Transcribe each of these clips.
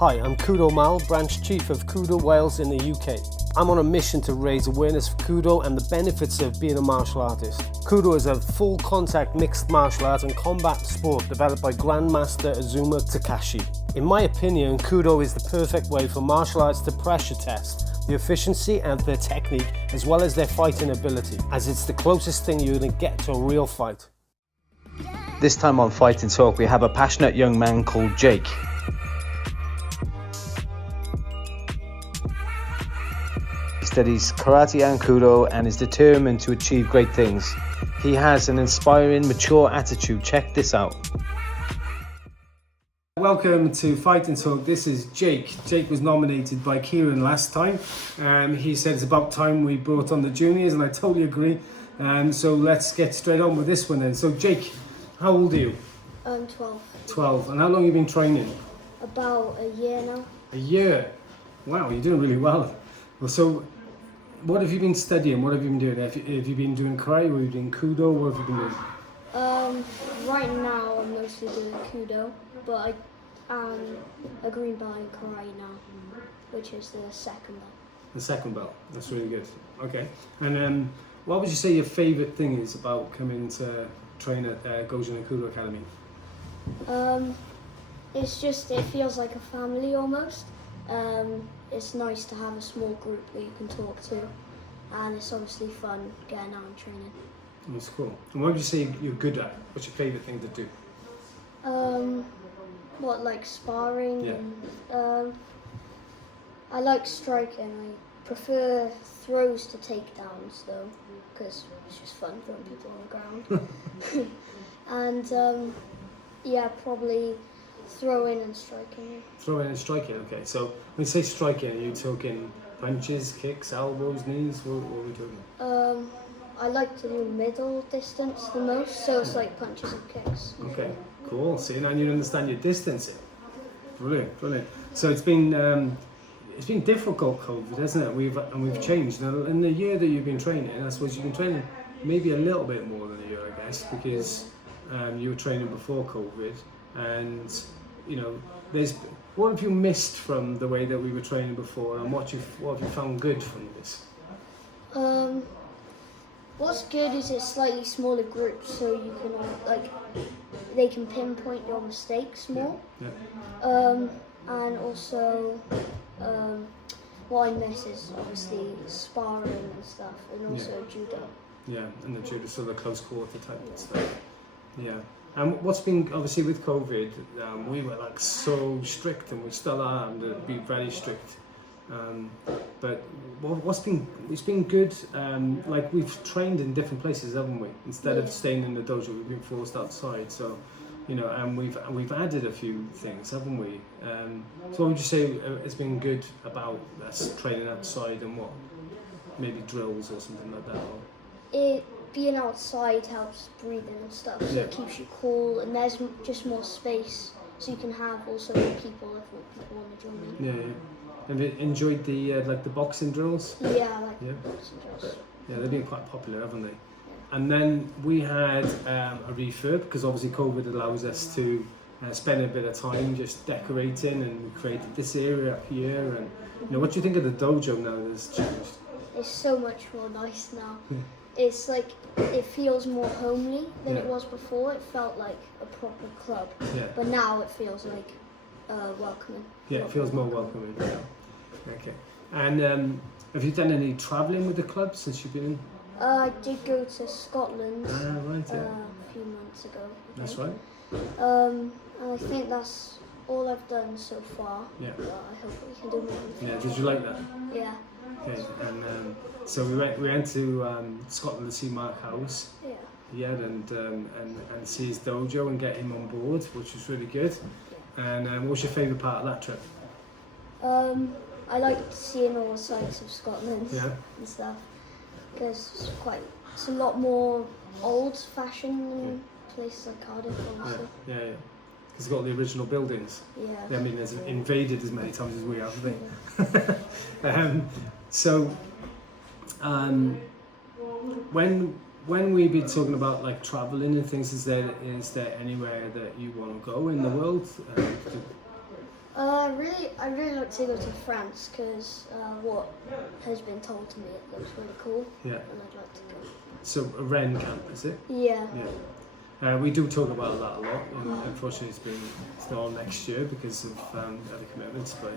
Hi, I'm KUDO Mal, Branch Chief of KUDO Wales in the UK. I'm on a mission to raise awareness for KUDO and the benefits of being a martial artist. KUDO is a full contact mixed martial art and combat sport developed by Grandmaster Azuma Takashi. In my opinion, KUDO is the perfect way for martial arts to pressure test the efficiency and their technique as well as their fighting ability, as it's the closest thing you're going to get to a real fight. This time on Fight and Talk we have a passionate young man called Jake. He studies karate and KUDO and is determined to achieve great things. He has an inspiring, mature attitude. Check this out. Welcome to Fight and Talk. This is Jake. Jake was nominated by Kieran last time. He said it's about time we brought on the juniors, and I totally agree. So let's get straight on with this one then. So Jake, how old are you? 12. 12. And how long have you been training? About a year now. A year? Wow, you're doing really well. Well, so what have you been studying? What have you been doing? Have you been doing karate? Or have you been KUDO? What have you been doing? Right now I'm mostly doing KUDO, but I am a green belt in karate now, which is the second belt. The second belt. That's really good. Okay. And what would you say your favourite thing is about coming to train at Gojo and KUDO Academy? It's just, it feels like a family almost. It's nice to have a small group that you can talk to, and it's obviously fun getting out and training. That's cool. And what would you say you're good at? What's your favourite thing to do? What, like sparring? Yeah. And, I like striking. I prefer throws to takedowns though, because it's just fun throwing people on the ground. And yeah, probably throwing and striking. Throwing and striking, okay. So when you say striking, are you talking punches, kicks, elbows, knees? What are we talking? I like to do middle distance the most, so it's like punches and kicks. Okay, cool. See, now you understand your distancing. Brilliant, brilliant. So it's been difficult, COVID, hasn't it? We've changed. Now, in the year that you've been training, I suppose you've been training maybe a little bit more than a year, I guess, because you were training before COVID, and you know, what have you missed from the way that we were training before, and what have you found good from this? What's good is it's slightly smaller groups, so you can they can pinpoint your mistakes more. Yeah. And also, what I miss is obviously sparring and stuff, and also judo. Yeah, and the judo, so the close quarter type stuff. Yeah. And what's been, obviously with COVID, we were like so strict, and we still are, and to be very strict. But it's been good, like we've trained in different places, haven't we? Instead of staying in the dojo, we've been forced outside, so, you know, and we've added a few things, haven't we? So what would you say has been good about us training outside, and what, maybe drills or something like that? Or? Being outside helps breathing and stuff, so it keeps you cool, and there's just more space, so you can have also people if people want to join in. Yeah. Have you enjoyed the like the boxing drills? Yeah, I like the boxing drills. Yeah, they've been quite popular, haven't they? And then we had a refurb, because obviously COVID allows us to spend a bit of time just decorating, and we created this area up here. And you know, what do you think of the dojo now that's changed? It's so much more nice now. It's like, it feels more homely than it was before. It felt like a proper club, but now it feels like welcoming. Yeah, it feels more welcoming. Yeah. Okay. And have you done any travelling with the club since you've been in? I did go to Scotland right, a few months ago. That's right. And I think that's all I've done so far. Yeah. But I hope we can do more. Yeah. Did you like that? Yeah. Okay. And so we went to Scotland to see Mark House. Yeah. Yeah, and see his dojo and get him on board, which was really good. And what was your favourite part of that trip? I liked seeing all the sights of Scotland and stuff, because it's a lot more old-fashioned than places like Cardiff, obviously. Yeah. Because it's got the original buildings. Yeah. I mean, it's invaded as many times as we have, haven't they? So, when we be talking about like traveling and things, is there anywhere that you want to go in the world? I really like to go to France because what has been told to me, it looks really cool. Yeah. And I'd like to go. So a Ren camp, is it? Yeah. Yeah. We do talk about that a lot. Unfortunately, it's not all next year because of other commitments. But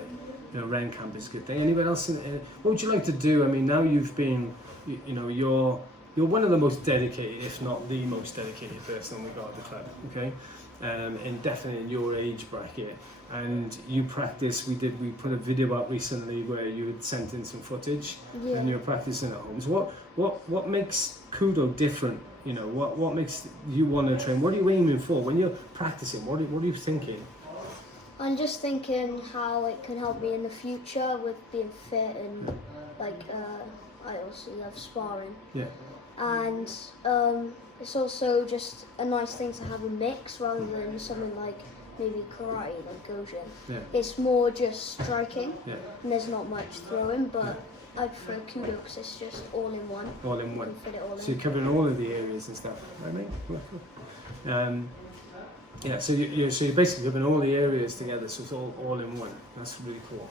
Ren camp is a good thing. Anyone else? What would you like to do? I mean, now you've been, you're one of the most dedicated, if not the most dedicated person we got at the club. Okay, and definitely in your age bracket. And you practice. We put a video out recently where you had sent in some footage, and you were practicing at home. So what makes KUDO different? What makes you want to train? What are you aiming for when you're practicing? What are you thinking? I'm just thinking how it can help me in the future with being fit and I also love sparring. Yeah. And it's also just a nice thing to have a mix rather than something like maybe karate, like dojo. Yeah. It's more just striking, Yeah. and there's not much throwing, but I prefer KUDO because it's just all in one. All in one. You can fit it all So in. you're covering all of the areas and stuff, right, mate? Cool. Yeah. So you're basically covering all the areas together, so it's all in one. That's really cool.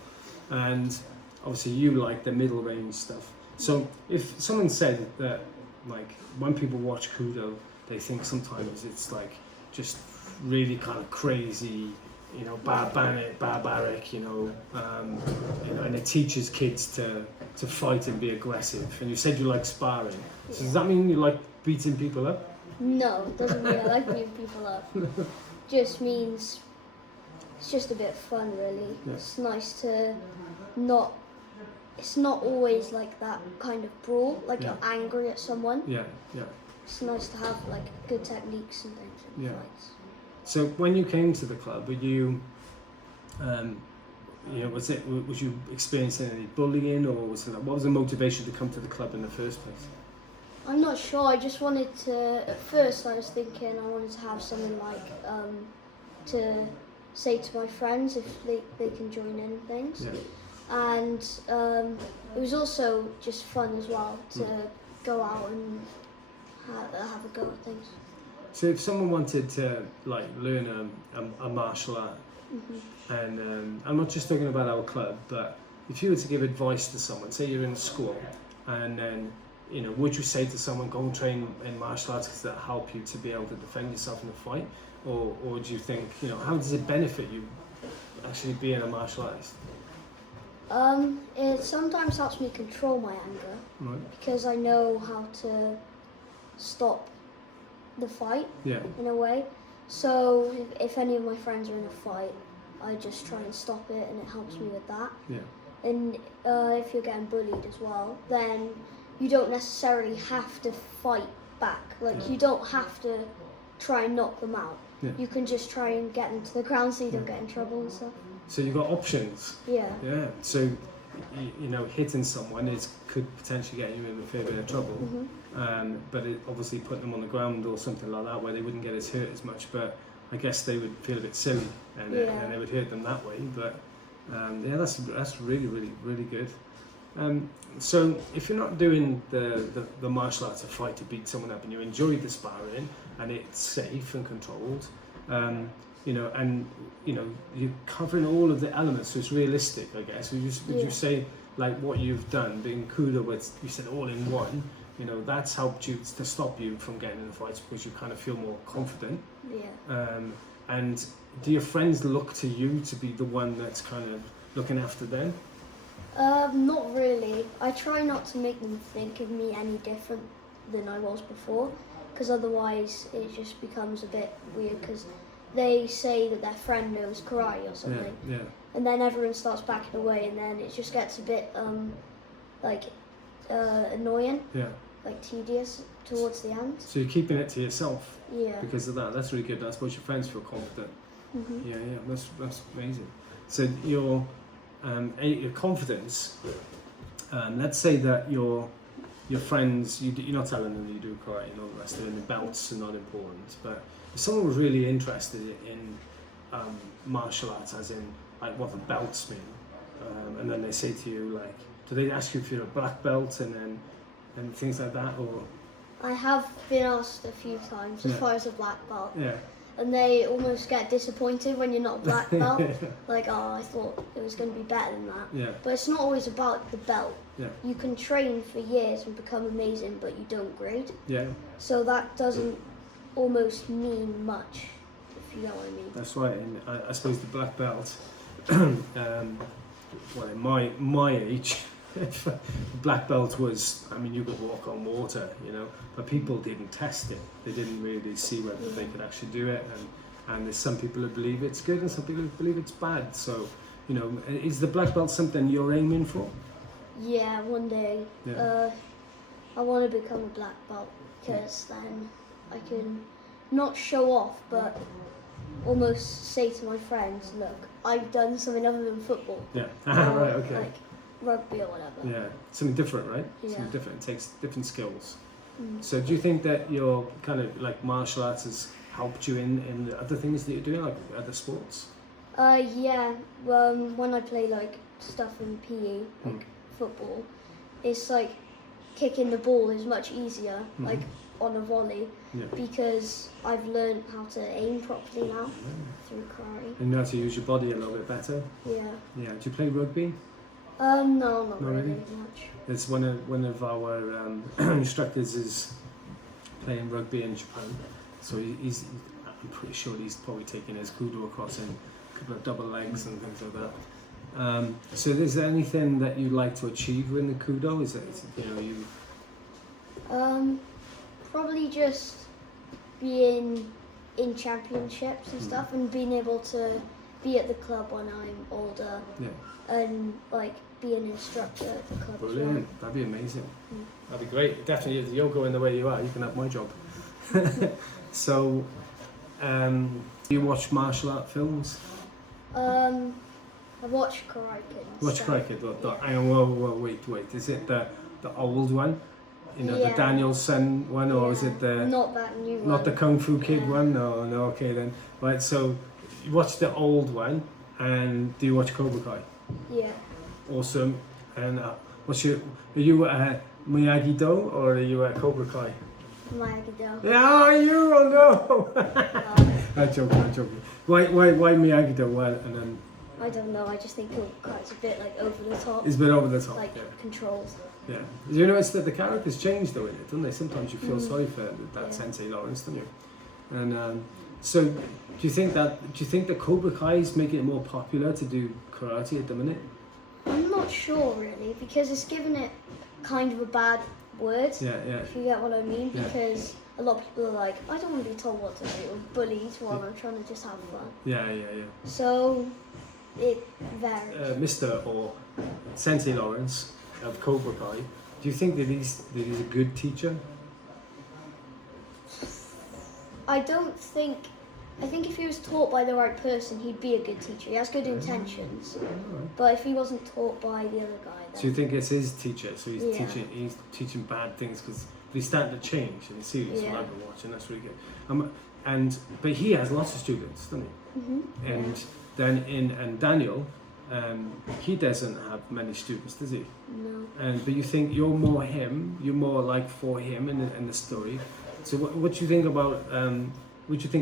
And obviously you like the middle range stuff. So if someone said that, like, when people watch KUDO, they think sometimes it's like just really kind of crazy, barbaric, and it teaches kids to fight and be aggressive. And you said you like sparring. So does that mean you like beating people up? No, it doesn't mean I like beating people up. Just means it's just a bit of fun, really. Yeah. It's nice to not. It's not always like that kind of brawl, like you're angry at someone. Yeah. It's nice to have like good techniques and things in fights. So when you came to the club, were you, was you experiencing any bullying, or what was the motivation to come to the club in the first place? I'm not sure. I just wanted to. At first, I was thinking I wanted to have something like to say to my friends if they can join in and things. Yeah. And it was also just fun as well to go out and have a go at things. So if someone wanted to learn a martial art, and I'm not just talking about our club, but if you were to give advice to someone, say you're in school, and then would you say to someone, go and train in martial arts because that help you to be able to defend yourself in a fight, or do you think how does it benefit you actually being a martial artist? It sometimes helps me control my anger because I know how to stop the fight in a way. So if any of my friends are in a fight, I just try and stop it, and it helps me with that. Yeah. And if you're getting bullied as well, then you don't necessarily have to fight back. Like you don't have to try and knock them out. Yeah. You can just try and get them to the ground so you don't get in trouble and stuff. So you've got options. Yeah. Yeah. So hitting someone could potentially get you in a fair bit of trouble. But obviously putting them on the ground or something like that where they wouldn't get as hurt as much. But I guess they would feel a bit silly and they would hurt them that way. But that's really, really, really good. So if you're not doing the martial arts of fight to beat someone up, and you enjoy the sparring and it's safe and controlled, you're covering all of the elements, so it's realistic, I guess. Would you say, like, what you've done, being KUDO, with you said all in one, that's helped you to stop you from getting in the fights because you kind of feel more confident? Yeah. And do your friends look to you to be the one that's kind of looking after them? Not really. I try not to make them think of me any different than I was before, because otherwise it just becomes a bit weird, because they say that their friend knows karate or something, and then everyone starts backing away, and then it just gets a bit annoying, like tedious towards the end. So you're keeping it to yourself because of that. That's really good. I suppose your friends feel confident. Yeah, that's amazing. So your confidence. Let's say that your friends, you're not telling them you do karate and all the rest of it, and the belts are not important, but if someone was really interested in martial arts, as in like what the belts mean, and then they say to you, like, do they ask you if you're a black belt and things like that, or? I have been asked a few times as far as a black belt. Yeah. and they almost get disappointed when you're not a black belt. Like, oh, I thought it was going to be better than that. Yeah. But it's not always about the belt. Yeah. You can train for years and become amazing, but you don't grade. Yeah. So that doesn't almost mean much, if you know what I mean. That's right, and I suppose the black belt, well, in my age, black belt was, I mean, you could walk on water, you know, but people didn't test it. They didn't really see whether they could actually do it, and there's some people who believe it's good and some people who believe it's bad. So, you know, is the black belt something you're aiming for? Yeah, one day. Yeah. I want to become a black belt because then I can not show off, but almost say to my friends, look, I've done something other than football. Yeah. Right. Okay. Like rugby or whatever. Yeah. Something different, right? Yeah. Something different. It takes different skills. Mm. So do you think that your kind of like martial arts has helped you in the other things that you're doing, like other sports? Yeah. When I play like stuff in PE, like football, it's like kicking the ball is much easier, like on a volley, because I've learned how to aim properly now through karate. And you know how to use your body a little bit better. Yeah. Yeah. Do you play rugby? No, not really really? much. It's one of our instructors is playing rugby in Japan, so I'm pretty sure he's probably taking his KUDO across in a couple of double legs and things like that. So is there anything that you'd like to achieve in the KUDO? Is it, you know, you? Probably just being in championships and stuff, and being able to be at the club when I'm older, and like be an instructor at the club. Brilliant. As well. That'd be amazing. That'd be great. Definitely, if you're going the way you are, you can have my job. So, do you watch martial art films? I watch Karate Kid. Watch Karate Kid. Hang on, whoa, wait. Is it the old one? You know, the Danielson one, or is it the... Not that new one. Not the Kung Fu Kid one? No, okay then. Right, so you watch the old one, and do you watch Cobra Kai? Yeah. Awesome. And are you Miyagi-Do, or are you Cobra Kai? Miyagi-Do. Yeah, are you? Oh no! I'm joking. Why Miyagi-Do? Well, and then... I don't know, I just think Cobra Kai's a bit like over the top. It's a bit over the top, like controls. Yeah. You notice that the characters change though in it, don't they? Sometimes you feel sorry for that Sensei Lawrence, don't you? And so, do you think that Cobra Kai is making it more popular to do karate at the minute? I'm not sure really, because it's given it kind of a bad word. Yeah. If you get what I mean, Yeah. because a lot of people are like, I don't want to be told what to do, or bullied while I'm trying to just have fun. Yeah. So it varies. Mr. or Sensei Lawrence of Cobra Kai, do you think that he's a good teacher? I think if he was taught by the right person, he'd be a good teacher. He has good intentions, but if he wasn't taught by the other guy, then... So you think it's his teacher? So he's Yeah. teaching bad things because he's starting to change in the series. What I've been watching, that's really good. But he has lots of students, doesn't he? Mm-hmm. And then and Daniel, he doesn't have many students, does he? No. But you think you're more him, you're more like for him in the story. So what do you think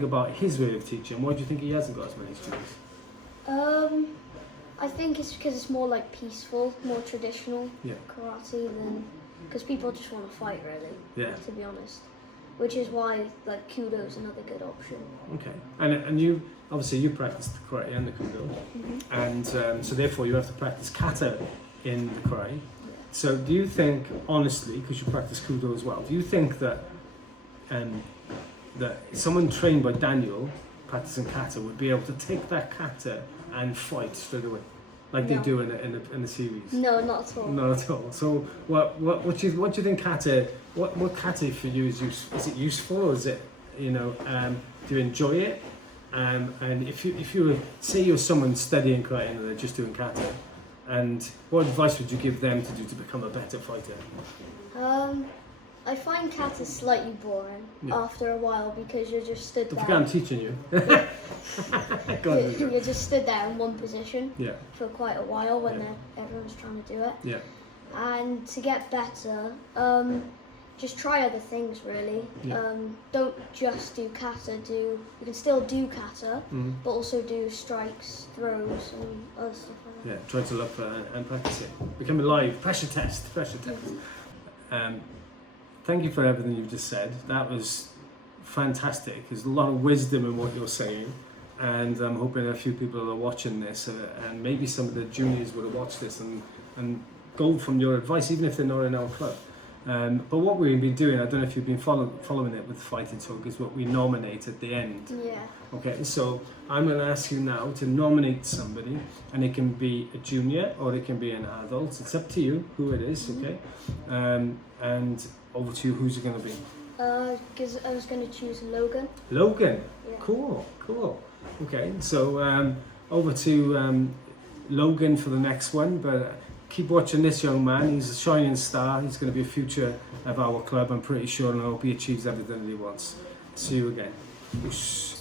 about his way of teaching? Why do you think he hasn't got as many students? I think it's because it's more like peaceful, more traditional karate than because people just want to fight really. Yeah. To be honest, which is why like KUDO is another good option. Okay. And you obviously you practice the karate and the KUDO, and so therefore you have to practice kata in the karate. Yeah. So do you think, honestly, because you practice KUDO as well, do you think that that someone trained by Daniel practicing kata would be able to take that kata and fight straight away, like they do in the series? No, not at all. Not at all. So what do you think kata? What kata for you is useful? Is it useful, or is it, you know, do you enjoy it? And if you were, say you're someone studying karate and they're just doing kata, and what advice would you give them to do to become a better fighter? I find kata slightly boring after a while because you're just stood Don't there. forget I'm teaching you. Go on, You're just stood there in one position yeah. for quite a while when everyone's trying to do it. Yeah. And to get better, just try other things really. Yeah. Don't just do kata. You can still do kata, but also do strikes, throws, and other stuff like that. Yeah, try to look for and practice it. Become alive. Pressure test. Thank you for everything you've just said. That was fantastic. There's a lot of wisdom in what you're saying, and I'm hoping a few people are watching this, and maybe some of the juniors would have watched this and go from your advice, even if they're not in our club. But what we've been doing, I don't know if you've been following it with Fighting Talk, is what we nominate at the end. Yeah. Okay, so I'm going to ask you now to nominate somebody, and it can be a junior or it can be an adult. It's up to you who it is, okay? And over to you, who's it going to be? Because I was going to choose Logan. Logan? Yeah. Cool. Okay, so over to Logan for the next one, but keep watching this young man. He's a shining star. He's going to be a future of our club, I'm pretty sure, and I hope he achieves everything that he wants. See you again. Whoosh.